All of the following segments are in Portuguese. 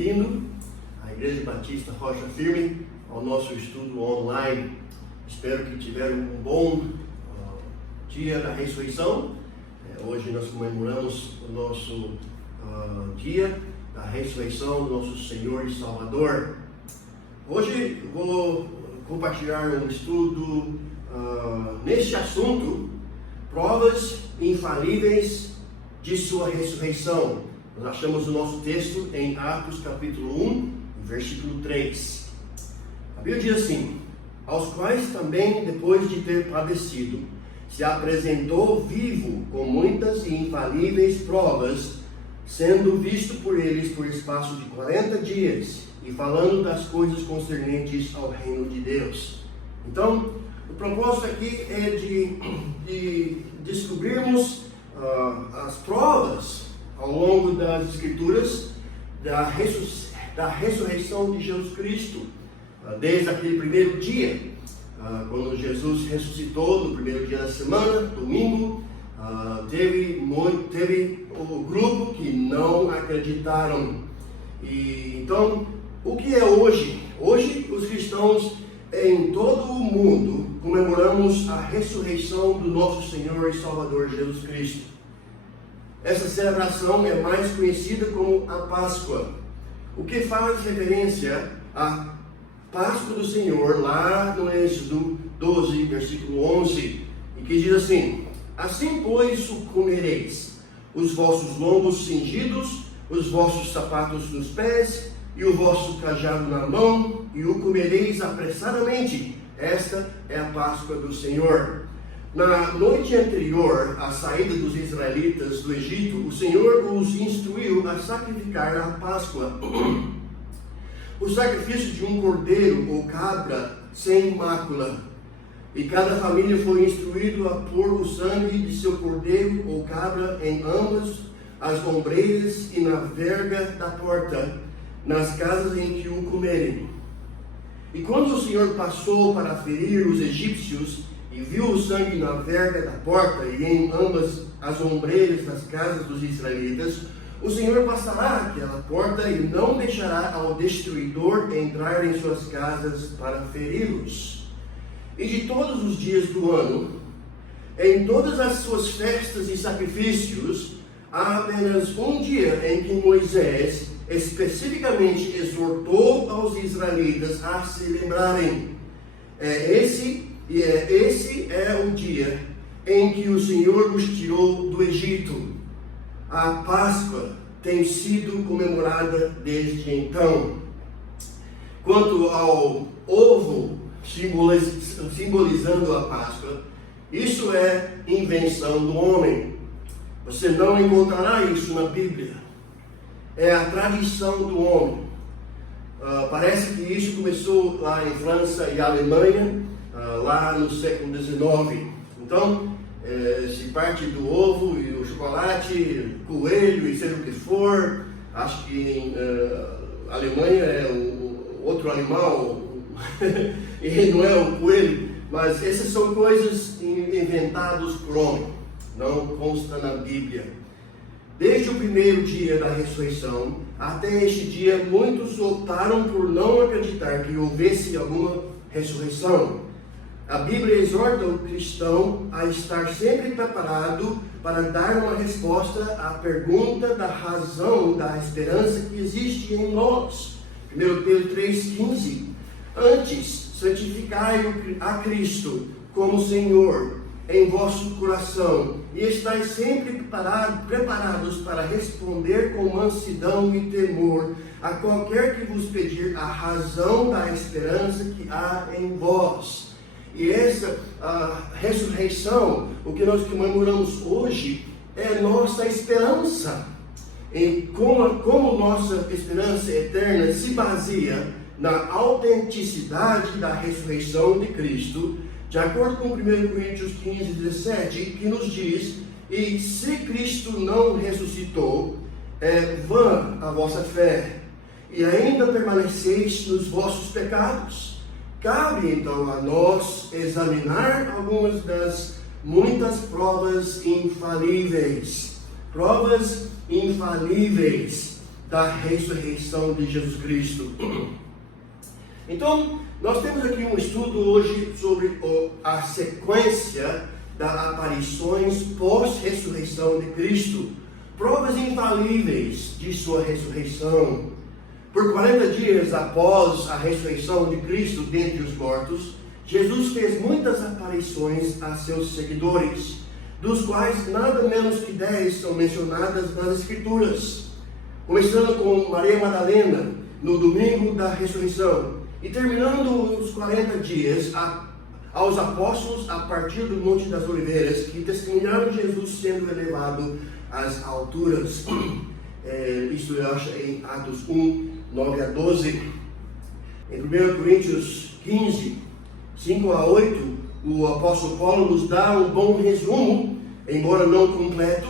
bem-vindo à Igreja Batista Rocha Firme, ao nosso estudo online. Espero que tiveram um bom dia da ressurreição. Hoje nós comemoramos o nosso dia da ressurreição do nosso Senhor e Salvador. Hoje vou compartilhar um estudo neste assunto, provas infalíveis de sua ressurreição. Nós achamos o nosso texto em Atos capítulo 1, versículo 3. A Bíblia diz assim: aos quais também, depois de ter padecido, se apresentou vivo com muitas e infalíveis provas, sendo visto por eles por espaço de 40 dias, e falando das coisas concernentes ao reino de Deus. Então, o propósito aqui é de descobrirmos as provas ao longo das Escrituras da ressurreição de Jesus Cristo, desde aquele primeiro dia, quando Jesus ressuscitou no primeiro dia da semana, domingo. Teve o grupo que não acreditaram. E então, o que é hoje? Hoje, os cristãos em todo o mundo comemoramos a ressurreição do nosso Senhor e Salvador Jesus Cristo. Essa celebração é mais conhecida como a Páscoa, o que faz referência à Páscoa do Senhor, lá no Êxodo 12, versículo 11, e que diz assim: assim, pois, o comereis, os vossos lombos cingidos, os vossos sapatos nos pés, e o vosso cajado na mão, e o comereis apressadamente. Esta é a Páscoa do Senhor. Na noite anterior à saída dos israelitas do Egito, o Senhor os instruiu a sacrificar a Páscoa. O sacrifício de um cordeiro ou cabra sem mácula. E cada família foi instruída a pôr o sangue de seu cordeiro ou cabra em ambas as ombreiras e na verga da porta, nas casas em que o comerem. E quando o Senhor passou para ferir os egípcios, e viu o sangue na verga da porta e em ambas as ombreiras das casas dos israelitas, o Senhor passará aquela porta e não deixará ao destruidor entrar em suas casas para feri-los. E de todos os dias do ano, em todas as suas festas e sacrifícios, há apenas um dia em que Moisés especificamente exortou aos israelitas a se lembrarem. Esse é o dia em que o Senhor os tirou do Egito. A Páscoa tem sido comemorada desde então. Quanto ao ovo simbolizando a Páscoa, isso é invenção do homem. Você não encontrará isso na Bíblia. É a tradição do homem. Parece que isso começou lá em França e Alemanha, lá no século XIX. Então, se parte do ovo e o chocolate, coelho e seja o que for. Acho que em Alemanha é outro animal e não é o coelho, mas essas são coisas inventadas por homem, não consta na Bíblia. Desde o primeiro dia da ressurreição até este dia, muitos optaram por não acreditar que houvesse alguma ressurreição. A Bíblia exorta o cristão a estar sempre preparado para dar uma resposta à pergunta da razão da esperança que existe em nós. 1 Pedro 3,15. Antes, santificai a Cristo como Senhor em vosso coração, e estáis sempre preparados para responder com mansidão e temor a qualquer que vos pedir a razão da esperança que há em vós. E essa ressurreição, o que nós comemoramos hoje, é nossa esperança. E como nossa esperança eterna se baseia na autenticidade da ressurreição de Cristo, de acordo com 1 Coríntios 15:17, que nos diz: e se Cristo não ressuscitou, é vã a vossa fé, e ainda permaneceis nos vossos pecados. Cabe então a nós examinar algumas das muitas provas infalíveis da ressurreição de Jesus Cristo. Então, nós temos aqui um estudo hoje sobre a sequência das aparições pós-ressurreição de Cristo, provas infalíveis de sua ressurreição. Por 40 dias após a ressurreição de Cristo dentre os mortos, Jesus fez muitas aparições a seus seguidores, dos quais nada menos que 10 são mencionadas nas Escrituras. Começando com Maria Madalena, no domingo da ressurreição, e terminando os 40 dias aos apóstolos a partir do Monte das Oliveiras, que testemunharam Jesus sendo elevado às alturas. Isso eu acho em Atos 1, 9 a 12. Em 1 Coríntios 15, 5 a 8, o apóstolo Paulo nos dá um bom resumo, embora não completo,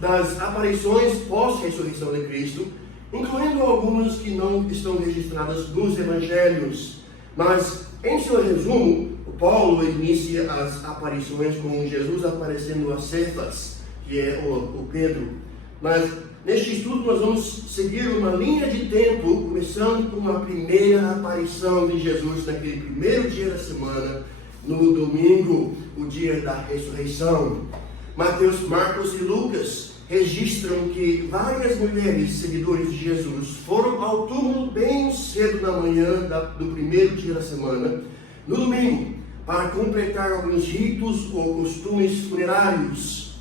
das aparições pós-ressurreição de Cristo, incluindo algumas que não estão registradas nos evangelhos. Mas, em seu resumo, o Paulo inicia as aparições com Jesus aparecendo a Cefas, que é o Pedro. Mas, neste estudo, nós vamos seguir uma linha de tempo, começando com a primeira aparição de Jesus, naquele primeiro dia da semana, no domingo, o dia da ressurreição. Mateus, Marcos e Lucas registram que várias mulheres seguidoras de Jesus foram ao túmulo bem cedo na manhã do primeiro dia da semana, no domingo, para completar alguns ritos ou costumes funerários.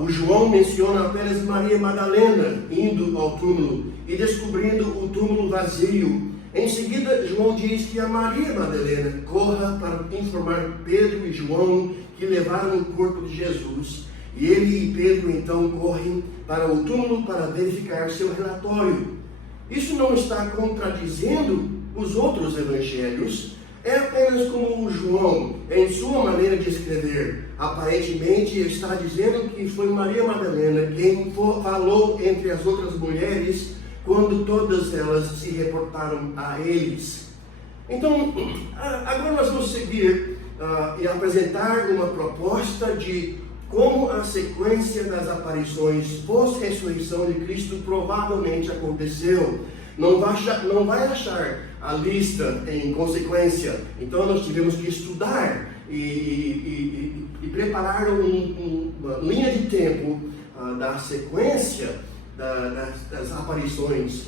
O João menciona apenas Maria Madalena indo ao túmulo e descobrindo o túmulo vazio. Em seguida, João diz que a Maria Madalena corra para informar Pedro e João que levaram o corpo de Jesus. E ele e Pedro então correm para o túmulo para verificar seu relatório. Isso não está contradizendo os outros evangelhos, é apenas como o João, em sua maneira de escrever, aparentemente está dizendo que foi Maria Madalena quem falou entre as outras mulheres quando todas elas se reportaram a eles. Então, agora nós vamos seguir e apresentar uma proposta de como a sequência das aparições pós-ressurreição de Cristo provavelmente aconteceu. Não vai achar a lista em consequência. Então nós tivemos que estudar e preparar uma linha de tempo da sequência das aparições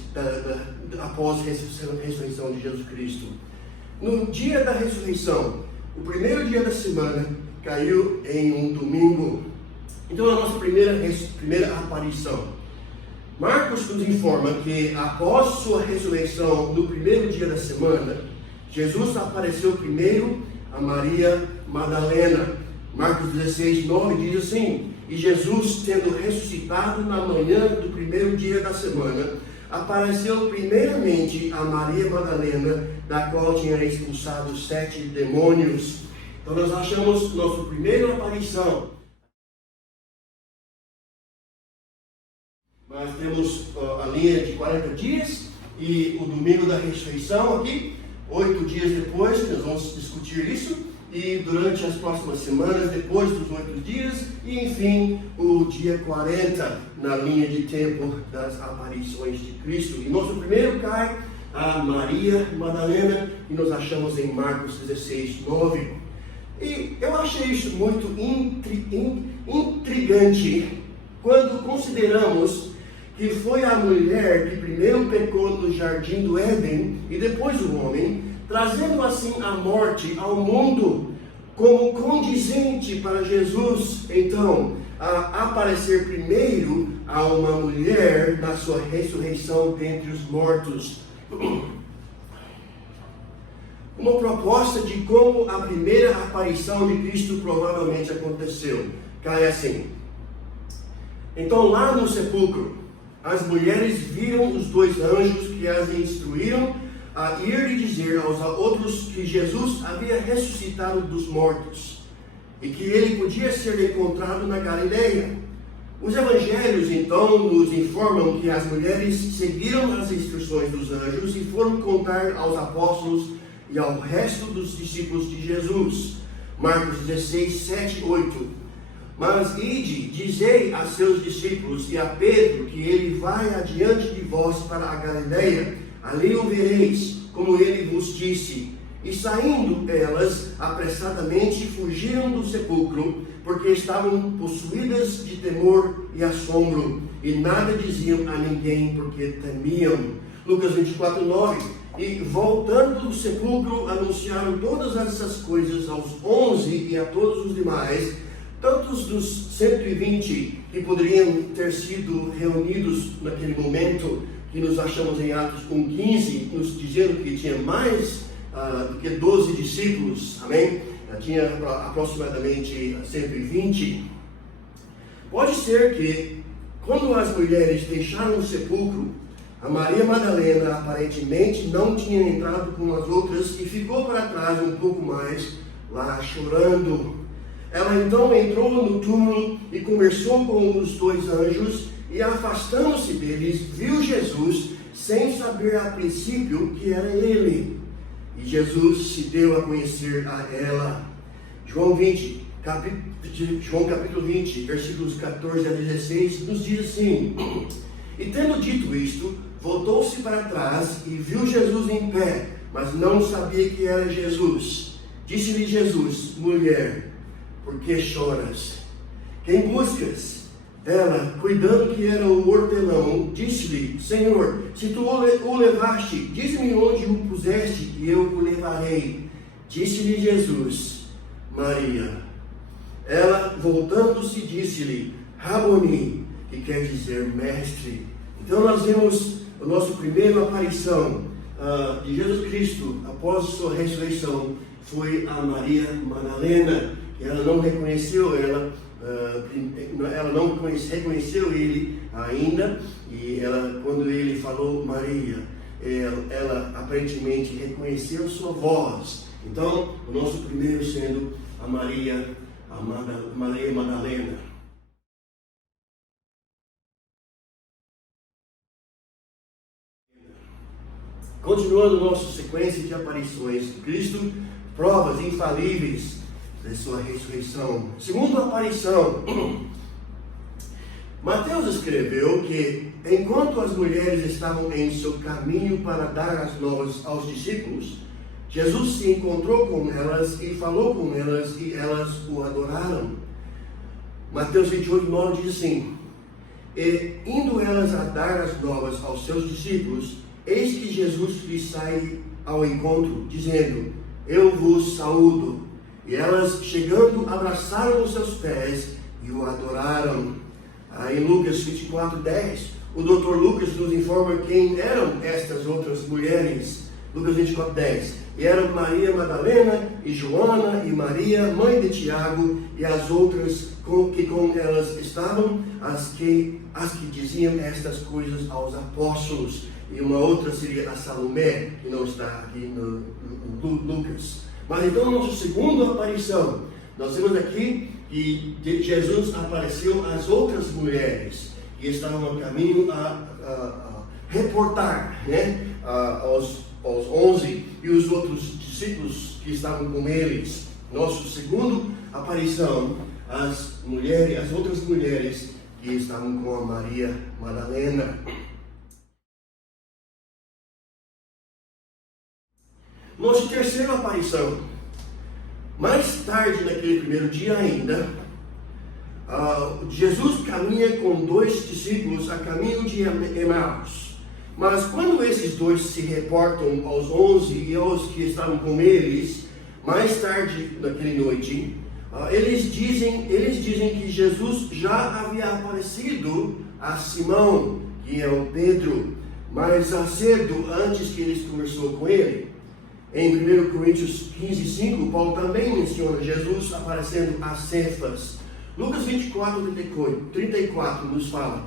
após a ressurreição de Jesus Cristo. No dia da ressurreição, o primeiro dia da semana caiu em um domingo. Então, a nossa primeira aparição. Marcos nos informa que após sua ressurreição, no primeiro dia da semana, Jesus apareceu primeiro a Maria Madalena. Marcos 16, 9 diz assim: e Jesus, tendo ressuscitado na manhã do primeiro dia da semana, apareceu primeiramente a Maria Madalena, da qual tinha expulsado 7 demônios. Então nós achamos nossa primeira aparição. Nós temos a linha de 40 dias e o domingo da ressurreição aqui. 8 dias depois, nós vamos discutir isso. E durante as próximas semanas, depois dos 8 dias, e enfim, o dia 40 na linha de tempo das aparições de Cristo. E nosso primeiro cai a Maria Madalena, e nós achamos em Marcos 16, 9. E eu achei isso muito intrigante quando consideramos que foi a mulher que primeiro pecou no jardim do Éden e depois o homem, trazendo assim a morte ao mundo como condizente para Jesus, então, a aparecer primeiro a uma mulher na sua ressurreição dentre os mortos. Uma proposta de como a primeira aparição de Cristo provavelmente aconteceu. Cai assim. Então, lá no sepulcro, as mulheres viram os 2 anjos que as instruíram a ir e dizer aos outros que Jesus havia ressuscitado dos mortos e que ele podia ser encontrado na Galileia. Os evangelhos, então, nos informam que as mulheres seguiram as instruções dos anjos e foram contar aos apóstolos e ao resto dos discípulos de Jesus. Marcos 16, 7, 8. Mas ide, dizei a seus discípulos e a Pedro que ele vai adiante de vós para a Galileia, ali o vereis, como ele vos disse. E saindo elas apressadamente fugiram do sepulcro, porque estavam possuídas de temor e assombro, e nada diziam a ninguém, porque temiam. Lucas 24:9. E voltando do sepulcro, anunciaram todas essas coisas aos 11 e a todos os demais, tantos dos 120 que poderiam ter sido reunidos naquele momento, que nos achamos em Atos 1:15, nos dizendo que tinha mais do que 12 discípulos, amém? Tinha aproximadamente 120. Pode ser que, quando as mulheres deixaram o sepulcro, a Maria Madalena aparentemente não tinha entrado com as outras e ficou para trás um pouco mais, lá chorando. Ela então entrou no túmulo e conversou com os dois anjos e, afastando-se deles, viu Jesus, sem saber a princípio que era ele. E Jesus se deu a conhecer a ela. João capítulo 20, versículos 14 a 16, nos diz assim: E tendo dito isto, voltou-se para trás e viu Jesus em pé, mas não sabia que era Jesus. Disse-lhe Jesus: Mulher, por que choras? Quem buscas? Ela, cuidando que era o hortelão, disse-lhe: Senhor, se tu o levaste, dize-me onde o puseste, e eu o levarei. Disse-lhe Jesus: Maria. Ela, voltando-se, disse-lhe: Raboni, que quer dizer mestre. Então nós vemos a nossa primeira aparição de Jesus Cristo após sua ressurreição, foi a Maria Madalena. Ela não reconheceu, ela não reconheceu ele ainda, e ela, quando ele falou Maria, ela aparentemente reconheceu sua voz. Então, o nosso primeiro sendo a Maria Madalena. Continuando nossa sequência de aparições de Cristo, provas infalíveis de sua ressurreição. Segunda aparição, Mateus escreveu que enquanto as mulheres estavam em seu caminho para dar as novas aos discípulos, Jesus se encontrou com elas e falou com elas, e elas o adoraram. Mateus 28:9 diz assim: E indo elas a dar as novas aos seus discípulos, eis que Jesus lhes sai ao encontro, dizendo: Eu vos saúdo. E elas, chegando, abraçaram os seus pés e o adoraram. Em Lucas 24:10, o Dr. Lucas nos informa quem eram estas outras mulheres. Lucas 24:10. E eram Maria Madalena, e Joana, e Maria, mãe de Tiago, e as outras que com elas estavam, as que diziam estas coisas aos apóstolos. E uma outra seria a Salomé, que não está aqui no Lucas. Mas então, nossa segunda aparição, nós temos aqui que Jesus apareceu às outras mulheres que estavam no caminho a reportar, aos 11 e os outros discípulos que estavam com eles. Nossa segunda aparição, as outras mulheres que estavam com a Maria Madalena. Nossa terceira aparição, mais tarde naquele primeiro dia ainda, Jesus caminha com dois discípulos a caminho de Emaús. Mas quando esses dois se reportam aos 11 e aos que estavam com eles, mais tarde naquela noite, eles dizem que Jesus já havia aparecido a Simão, que é o Pedro, mas cedo antes que eles conversou com ele. Em 1 Coríntios 15:5, Paulo também menciona Jesus aparecendo a Cefas. Lucas 24:34 nos fala: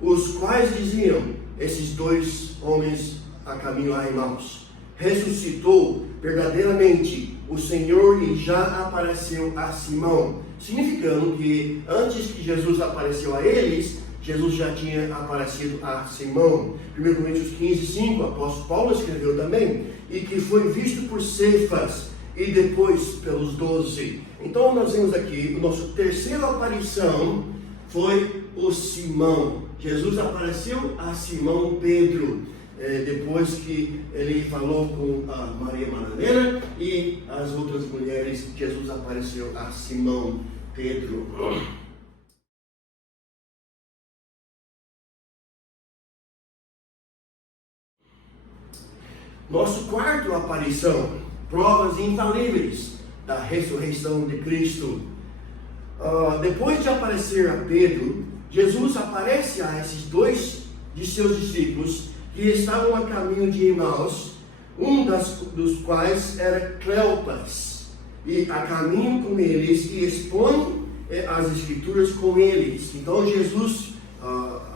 os quais diziam, esses dois homens a caminho a Emaús: ressuscitou verdadeiramente o Senhor e já apareceu a Simão. Significando que antes que Jesus apareceu a eles, Jesus já tinha aparecido a Simão. 1 Coríntios 15:5, o apóstolo Paulo escreveu também, e que foi visto por Cefas e depois pelos 12. Então nós vemos aqui, a nossa terceira aparição foi o Simão. Jesus apareceu a Simão Pedro, depois que ele falou com a Maria Madalena e as outras mulheres. Jesus apareceu a Simão Pedro. Nosso quarto aparição, provas infalíveis da ressurreição de Cristo. Depois de aparecer a Pedro, Jesus aparece a esses dois de seus discípulos que estavam a caminho de Emaús, dos quais era Cleopas, e a caminho com eles e expõe as escrituras com eles. Então Jesus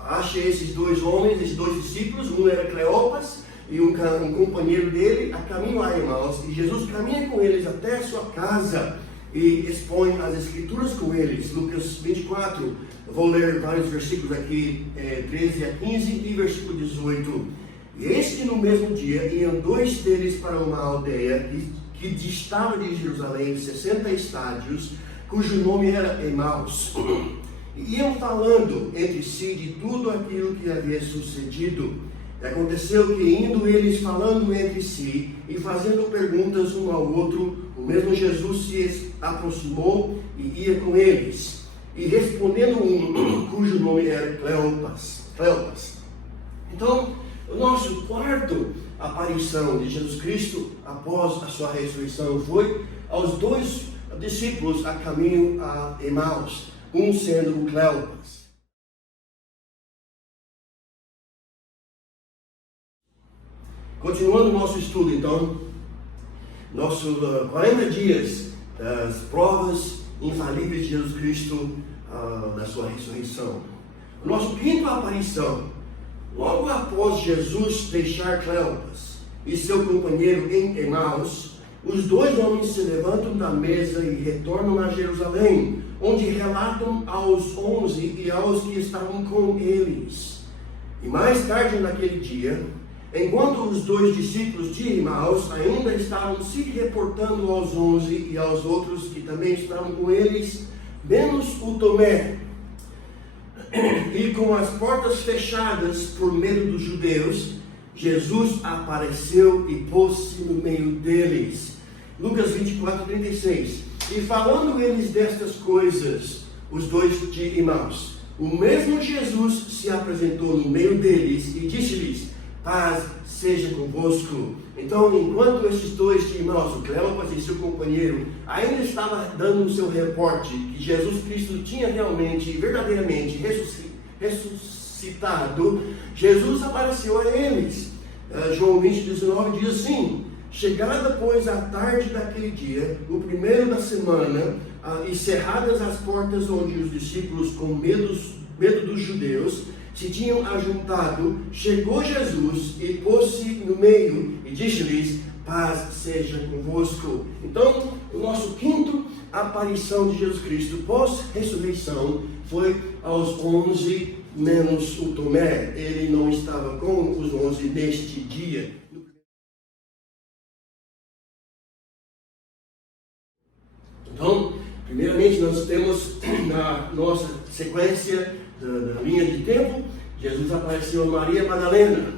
acha esses dois homens, esses dois discípulos, um era Cleopas e um companheiro dele, a caminho a Emaús, e Jesus caminha com eles até a sua casa e expõe as escrituras com eles. Lucas 24, vou ler vários versículos aqui, 13 a 15 e versículo 18. E eis que no mesmo dia iam dois deles para uma aldeia que distava de Jerusalém 60 estádios, cujo nome era Emaús. E iam falando entre si de tudo aquilo que havia sucedido. E aconteceu que, indo eles falando entre si e fazendo perguntas um ao outro, o mesmo Jesus se aproximou e ia com eles. E respondendo um, cujo nome era Cleopas. Então, o nosso quarto aparição de Jesus Cristo após a sua ressurreição foi aos dois discípulos a caminho a Emaús, um sendo o Cleopas. Continuando o nosso estudo, então, nossos 40 dias das provas infalíveis de Jesus Cristo, da sua ressurreição. Nossa quinta aparição, logo após Jesus deixar Cleopas e seu companheiro em Emaús, os dois homens se levantam da mesa e retornam a Jerusalém, onde relatam aos 11 e aos que estavam com eles. E mais tarde naquele dia, enquanto os dois discípulos de Emaús ainda estavam se reportando aos 11 e aos outros que também estavam com eles, menos o Tomé, e com as portas fechadas por medo dos judeus, Jesus apareceu e pôs-se no meio deles. Lucas 24, 36. E falando eles destas coisas, os dois de Emaús, o mesmo Jesus se apresentou no meio deles e disse-lhes: paz seja convosco. Então, enquanto esses dois de Emaús, o Cleopas e seu companheiro, ainda estavam dando o seu reporte que Jesus Cristo tinha realmente e verdadeiramente ressuscitado, Jesus apareceu a eles. João 20, 19 diz assim: chegada, pois, a tarde daquele dia, o primeiro da semana, e cerradas as portas onde os discípulos, com medo dos judeus, se tinham ajuntado, chegou Jesus e pôs-se no meio e disse-lhes: paz seja convosco. Então, o nosso quinto aparição de Jesus Cristo pós-ressurreição foi aos 11 menos o Tomé. Ele não estava com os 11 neste dia. Então, primeiramente nós temos na nossa sequência da linha de tempo, Jesus apareceu a Maria Madalena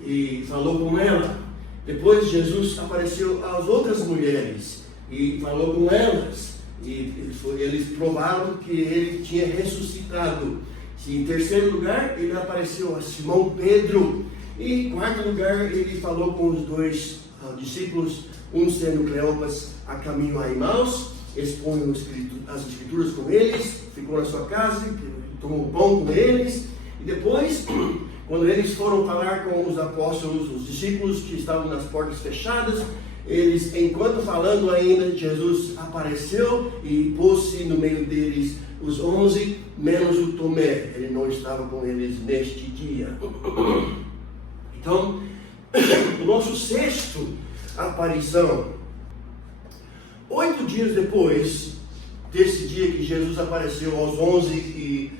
e falou com ela. Depois Jesus apareceu às outras mulheres e falou com elas. E eles provaram que ele tinha ressuscitado. E em terceiro lugar, ele apareceu a Simão Pedro. E em quarto lugar, ele falou com os dois discípulos, um sendo Cleopas, a caminho a Emaús, expõe as escrituras com eles, ficou na sua casa, tomou pão com eles, e depois, quando eles foram falar com os apóstolos, os discípulos que estavam nas portas fechadas, eles, enquanto falando ainda, Jesus apareceu e pôs-se no meio deles, os 11, menos o Tomé. Ele não estava com eles neste dia. Então, o nosso sexto aparição, 8 dias depois desse dia que Jesus apareceu aos 11 e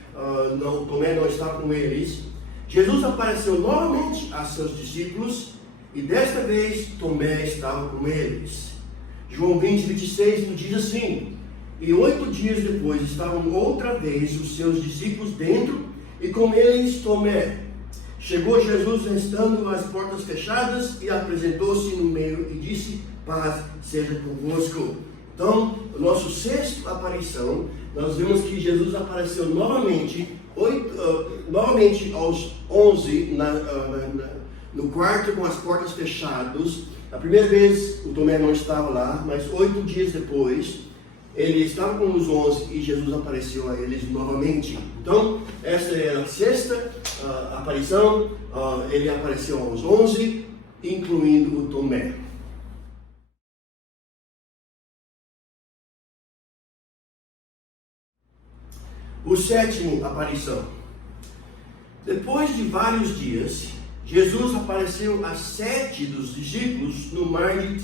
Tomé não estava com eles, Jesus apareceu novamente a seus discípulos e desta vez Tomé estava com eles. João 20, 26 nos diz assim: e 8 dias depois estavam outra vez os seus discípulos dentro, e com eles Tomé. Chegou Jesus estando as portas fechadas, e apresentou-se no meio e disse: paz seja convosco. Então, a nossa sexta aparição, nós vemos que Jesus apareceu novamente aos 11 no quarto com as portas fechadas. A primeira vez o Tomé não estava lá, mas 8 dias depois ele estava com os 11 e Jesus apareceu a eles novamente. Então, essa é a sexta aparição. Ele apareceu aos 11, incluindo o Tomé. O sétimo aparição. Depois de vários dias, Jesus apareceu a 7 dos discípulos no mar de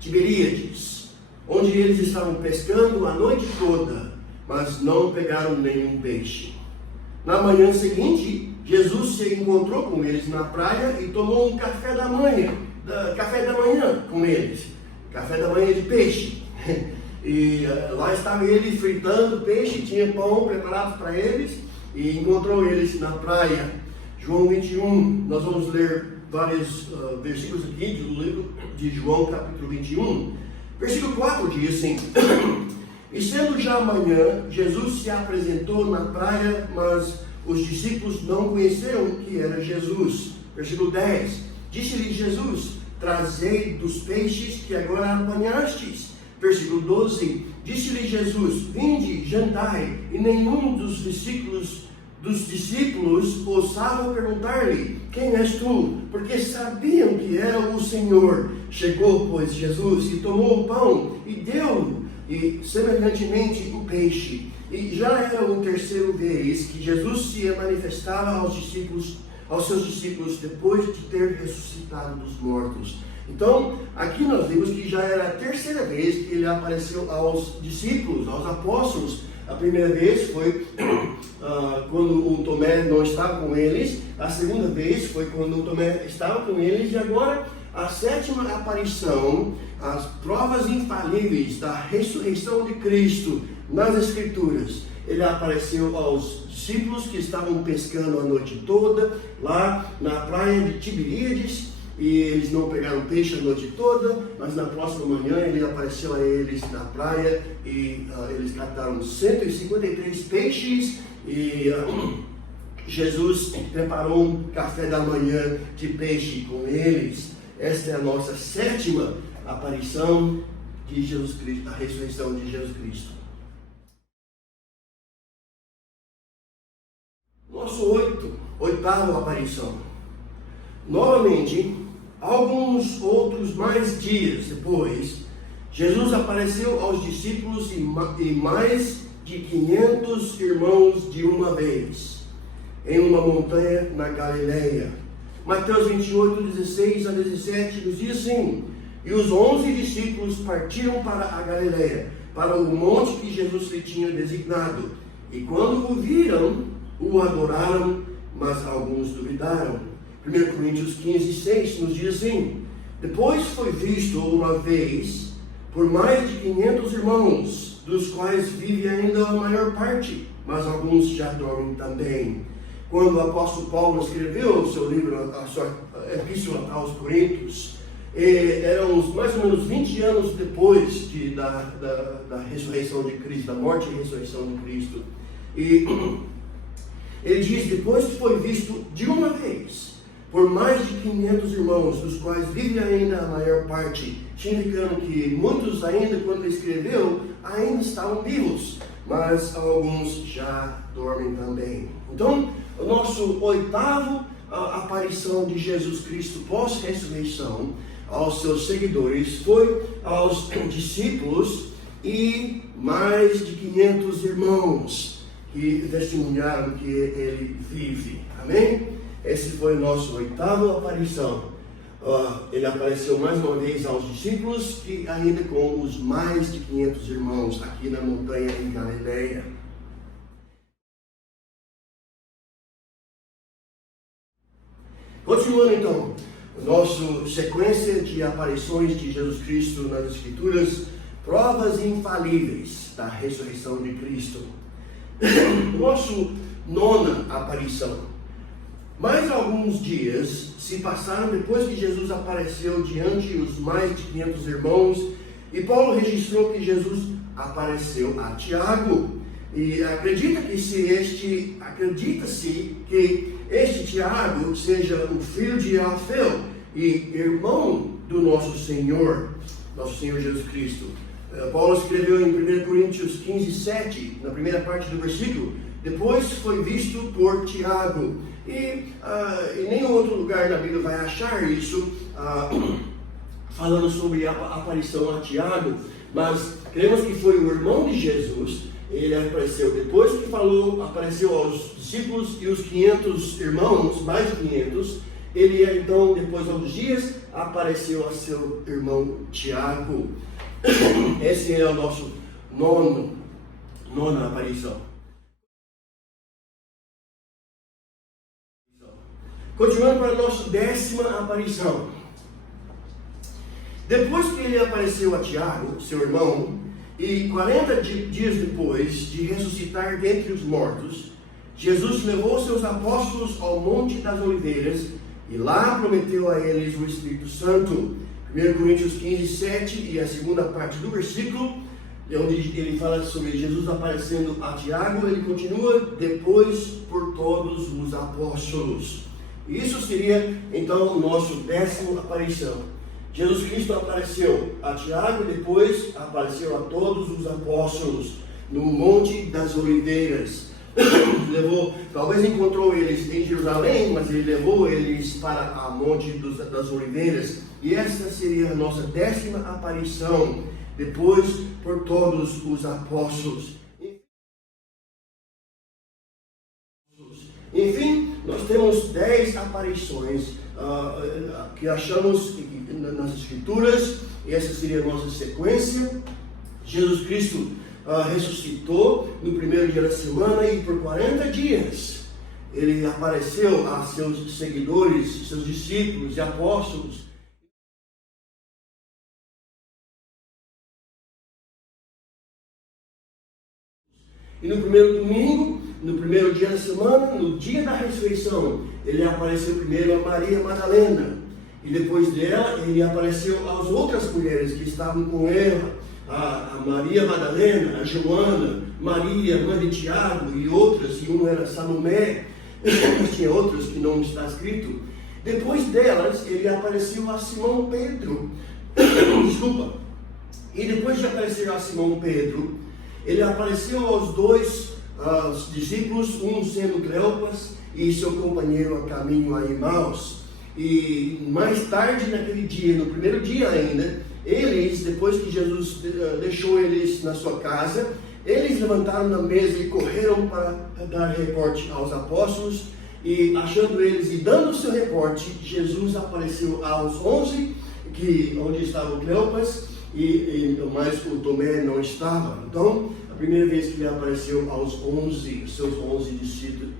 Tiberíades, onde eles estavam pescando a noite toda, mas não pegaram nenhum peixe. Na manhã seguinte, Jesus se encontrou com eles na praia e tomou um café da manhã com eles, café da manhã de peixe. E lá estava ele fritando peixe, tinha pão preparado para eles, e encontrou eles na praia. João 21, nós vamos ler vários versículos aqui do livro de João, capítulo 21. Versículo 4 diz assim: e sendo já amanhã, Jesus se apresentou na praia, mas os discípulos não conheceram que era Jesus. Versículo 10, disse-lhe Jesus: trazei dos peixes que agora apanhastes. Versículo 12, disse-lhe Jesus: vinde, jantai. E nenhum dos discípulos ousava perguntar-lhe: quem és tu? Porque sabiam que era o Senhor. Chegou, pois, Jesus e tomou o pão e deu, e semelhantemente o peixe. E já era o terceira vez que Jesus se manifestava aos seus discípulos depois de ter ressuscitado dos mortos. Então, aqui nós vimos que já era a terceira vez que ele apareceu aos discípulos, aos apóstolos. A primeira vez foi quando o Tomé não estava com eles. A segunda vez foi quando o Tomé estava com eles. E agora, a sétima aparição, as provas infalíveis da ressurreição de Cristo nas Escrituras. Ele apareceu aos discípulos que estavam pescando a noite toda, lá na praia de Tiberíades. E eles não pegaram peixe a noite toda, mas na próxima manhã ele apareceu a eles na praia e eles captaram 153 peixes e Jesus preparou um café da manhã de peixe com eles. Esta é a nossa sétima aparição de Jesus Cristo, a ressurreição de Jesus Cristo. Nosso oitava aparição. Novamente, alguns outros mais dias depois, Jesus apareceu aos discípulos e mais de 500 irmãos de uma vez, em uma montanha na Galileia. Mateus 28, 16 a 17 nos diz assim: e os 11 discípulos partiram para a Galileia, para o monte que Jesus lhe tinha designado. E quando o viram, o adoraram, mas alguns duvidaram. 1 Coríntios 15, 6 nos diz assim: depois foi visto uma vez por mais de 500 irmãos, dos quais vive ainda a maior parte, mas alguns já dormem também. Quando o apóstolo Paulo escreveu o seu livro, a sua epístola aos Coríntios, eram mais ou menos 20 anos depois da ressurreição de Cristo, da morte e ressurreição de Cristo. E ele diz: depois foi visto de uma vez por mais de 500 irmãos, dos quais vive ainda a maior parte, indicando que muitos ainda, quando ele escreveu, ainda estavam vivos, mas alguns já dormem também. Então, o nosso oitavo aparição de Jesus Cristo pós-ressurreição aos seus seguidores foi aos discípulos e mais de 500 irmãos que testemunharam que ele vive. Amém? Esse foi o nosso oitavo aparição. Ele apareceu mais uma vez aos discípulos e ainda com os mais de 500 irmãos aqui na montanha em Galileia. Continuando então, nossa sequência de aparições de Jesus Cristo nas Escrituras, provas infalíveis da ressurreição de Cristo. Nossa nona aparição. Mais alguns dias se passaram depois que Jesus apareceu diante dos mais de 500 irmãos, e Paulo registrou que Jesus apareceu a Tiago. E acredita-se que este Tiago seja o filho de Alfeu e irmão do nosso Senhor Jesus Cristo. Paulo escreveu em 1 Coríntios 15, 7, na primeira parte do versículo: depois foi visto por Tiago. E em nenhum outro lugar da Bíblia vai achar isso, falando sobre a aparição a Tiago, mas cremos que foi o irmão de Jesus. Ele apareceu depois que apareceu aos discípulos e os 500 irmãos, mais de 500. Ele então, depois de alguns dias, apareceu a seu irmão Tiago. Esse é o nosso nona aparição. Continuando para a nossa 10ª aparição. Depois que ele apareceu a Tiago, seu irmão, e 40 dias depois de ressuscitar dentre os mortos, Jesus levou seus apóstolos ao Monte das Oliveiras e lá prometeu a eles o Espírito Santo. 1 Coríntios 15, 7 e a segunda parte do versículo, onde ele fala sobre Jesus aparecendo a Tiago, ele continua: depois por todos os apóstolos. Isso seria então o nosso 10ª aparição. Jesus Cristo apareceu a Tiago e depois apareceu a todos os apóstolos no Monte das Oliveiras. Talvez encontrou eles em Jerusalém, mas ele levou eles para o Monte das Oliveiras. E essa seria a nossa 10ª aparição, depois por todos os apóstolos. Enfim, nós temos 10 aparições que achamos nas Escrituras, e essa seria a nossa sequência. Jesus Cristo ressuscitou no primeiro dia da semana e por 40 dias ele apareceu a seus seguidores, seus discípulos e apóstolos. E no primeiro domingo, no primeiro dia da semana, no dia da ressurreição, ele apareceu primeiro a Maria Madalena. E depois dela, ele apareceu às outras mulheres que estavam com ela. A Maria Madalena, a Joana, Maria, mãe de Tiago e outras. E uma era Salomé. Tinha outras que não está escrito. Depois delas, ele apareceu a Simão Pedro. Desculpa. E depois de aparecer a Simão Pedro, ele apareceu aos dois discípulos, um sendo Cleopas e seu companheiro a caminho a Emaús. E mais tarde naquele dia, no primeiro dia ainda, eles, depois que Jesus deixou eles na sua casa, eles levantaram da mesa e correram para dar reporte aos apóstolos. E achando eles e dando o seu reporte, Jesus apareceu aos 11, onde estava o Cleopas, mas o Tomé não estava. Então, a primeira vez que ele apareceu aos 11, seus 11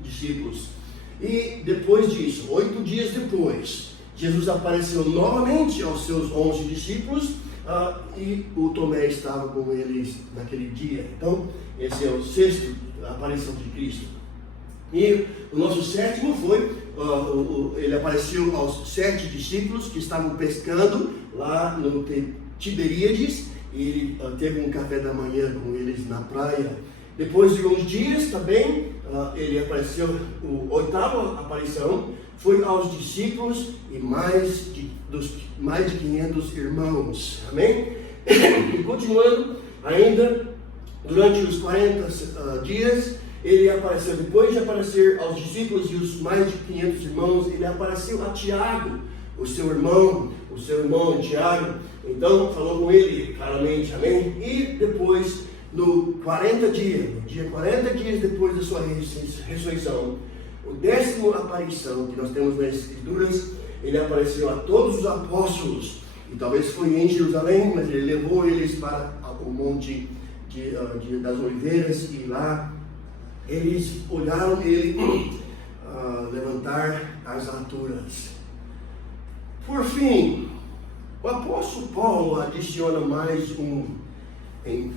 discípulos. E depois disso, 8 dias depois, Jesus apareceu novamente aos seus 11 discípulos e o Tomé estava com eles naquele dia. Então, esse é o 6º aparição de Cristo. E o nosso 7º foi, ele apareceu aos 7 discípulos que estavam pescando lá no Tiberíades, e ele teve um café da manhã com eles na praia. Depois de uns dias também, ele apareceu, a 8ª aparição foi aos discípulos e mais de 500 irmãos. Amém? E continuando, ainda durante os 40 dias, ele apareceu, depois de aparecer aos discípulos e os mais de 500 irmãos, ele apareceu a Tiago, o seu irmão Tiago. Então falou com ele claramente, amém? E depois, no dia 40 dias depois da sua ressurreição, o 10ª aparição que nós temos nas Escrituras, ele apareceu a todos os apóstolos. E talvez foi em Jerusalém, mas ele levou eles para o Monte das Oliveiras, e lá eles olharam ele levantar as alturas. Por fim, o apóstolo Paulo adiciona mais em 1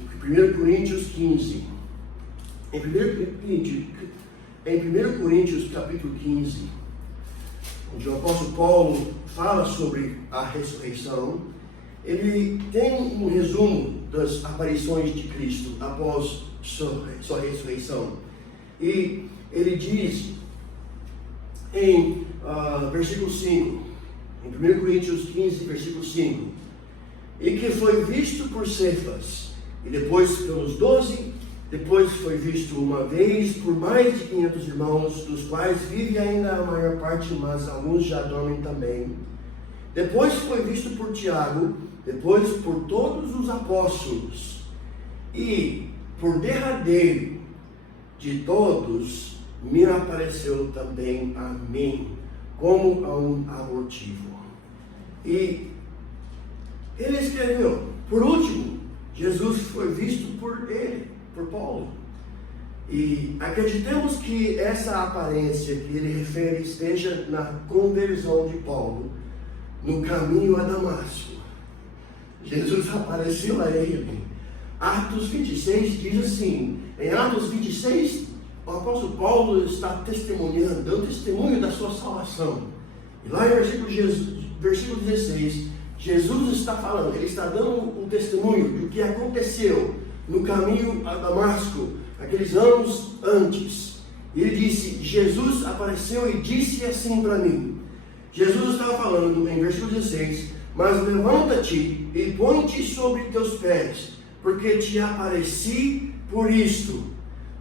Coríntios 15. Em 1 Coríntios capítulo 15, onde o apóstolo Paulo fala sobre a ressurreição, ele tem um resumo das aparições de Cristo após sua ressurreição. E ele diz em versículo 5, em 1 Coríntios 15, versículo 5, e que foi visto por Cefas, e depois pelos 12, depois foi visto uma vez por mais de 500 irmãos, dos quais vive ainda a maior parte, mas alguns já dormem também. Depois foi visto por Tiago, depois por todos os apóstolos, e por derradeiro de todos me apareceu também a mim, como a um abortivo. E ele escreveu, por último, Jesus foi visto por Paulo. E acreditamos que essa aparência que ele refere esteja na conversão de Paulo no caminho a Damasco. Jesus apareceu a ele. Atos 26 diz assim, em Atos 26, o apóstolo Paulo está testemunhando, dando testemunho da sua salvação. E lá em versículo 16, Jesus está falando, ele está dando um testemunho do que aconteceu no caminho a Damasco, aqueles anos antes. E ele disse, Jesus apareceu e disse assim para mim. Jesus estava falando em versículo 16, mas levanta-te e põe-te sobre teus pés, porque te apareci por isto,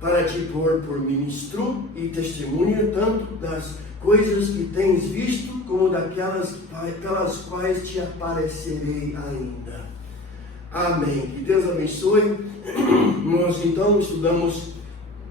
para te pôr por ministro e testemunha tanto das coisas que tens visto, como daquelas pelas quais te aparecerei ainda. Amém. Que Deus abençoe. Nós então estudamos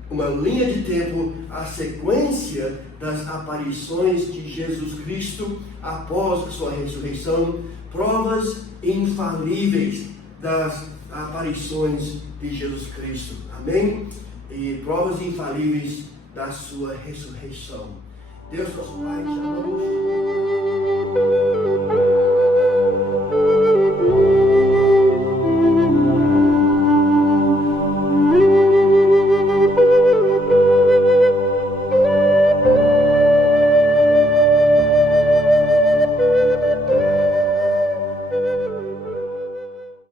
uma linha de tempo, a sequência das aparições de Jesus Cristo após a sua ressurreição, provas infalíveis das aparições de Jesus Cristo. Amém? E provas infalíveis da sua ressurreição. Deus nosso Pai, te amamos.